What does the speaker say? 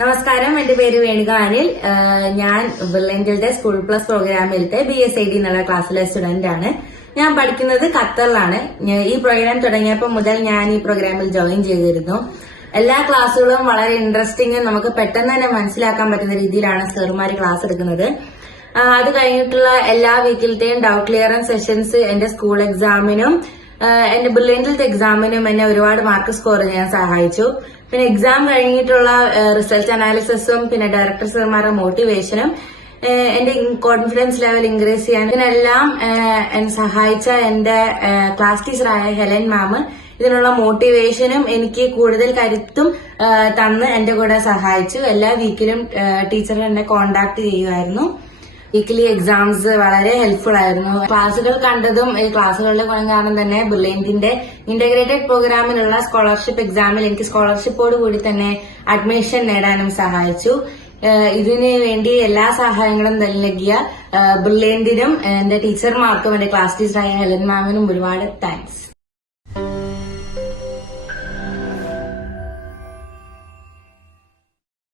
നമസ്കാരം, എന്റെ പേര് വേണുക അനിൽ. ഞാൻ ബ്രില്യന്റിലത്തെ സ്കൂൾ പ്ലസ് പ്രോഗ്രാമിലത്തെ BSID എന്നുള്ള ക്ലാസ്സിലെ സ്റ്റുഡന്റ് ആണ്. ഞാൻ പഠിക്കുന്നത് ഖത്തറിലാണ്. ഈ പ്രോഗ്രാം തുടങ്ങിയപ്പോൾ മുതൽ ഞാൻ ഈ പ്രോഗ്രാമിൽ ജോയിൻ ചെയ്തിരുന്നു. എല്ലാ ക്ലാസ്സുകളും വളരെ ഇൻട്രസ്റ്റിംഗും നമുക്ക് പെട്ടെന്ന് തന്നെ മനസ്സിലാക്കാൻ പറ്റുന്ന രീതിയിലാണ് സാറുമാര് ക്ലാസ് എടുക്കുന്നത്. അത് കഴിഞ്ഞിട്ടുള്ള എല്ലാ വീക്കിലത്തെയും ഡൗട്ട് ക്ലിയറൻസ് സെഷൻസ് എന്റെ സ്കൂൾ എക്സാമിനും എന്റെ ബ്രില്യന്റിലത്തെ എക്സാമിനും എന്നെ ഒരുപാട് മാർക്ക് സ്കോർ ചെയ്യാൻ സഹായിച്ചു. പിന്നെ എക്സാം കഴിഞ്ഞിട്ടുള്ള റിസൾട്ട് അനാലിസിസും പിന്നെ ഡയറക്ടർ സാർമാരുടെ മോട്ടിവേഷനും എന്റെ കോൺഫിഡൻസ് ലെവൽ ഇൻക്രീസ് ചെയ്യാൻ ഇതിനെല്ലാം എന്നെ സഹായിച്ച എന്റെ ക്ലാസ് ടീച്ചറായ ഹെലൻ മാം ഇതിനുള്ള മോട്ടിവേഷനും എനിക്ക് കൂടുതൽ കരുത്തും തന്ന് എന്റെ കൂടെ സഹായിച്ചു. എല്ലാ വീക്കിലും ടീച്ചർ എന്നെ കോണ്ടാക്ട് ചെയ്യുമായിരുന്നു. വീക്കിലി എക്സാംസ് വളരെ ഹെൽപ്ഫുൾ ആയിരുന്നു. ക്ലാസുകൾ കണ്ടതും ഈ ക്ലാസ്സുകളുടെ ഗുണം കാരണം തന്നെ ബ്രില്യന്റിന്റെ ഇന്റഗ്രേറ്റഡ് പ്രോഗ്രാമിലുള്ള സ്കോളർഷിപ്പ് എക്സാമിൽ എനിക്ക് സ്കോളർഷിപ്പോട് കൂടി തന്നെ അഡ്മിഷൻ നേടാനും സഹായിച്ചു. ഇതിന് വേണ്ടി എല്ലാ സഹായങ്ങളും നൽകിയ ബ്രില്യന്റിനും എന്റെ ടീച്ചർമാർക്കും എന്റെ ക്ലാസ് ടീച്ചറായ ഹെലൻ മാമിനും ഒരുപാട് താങ്ക്സ്.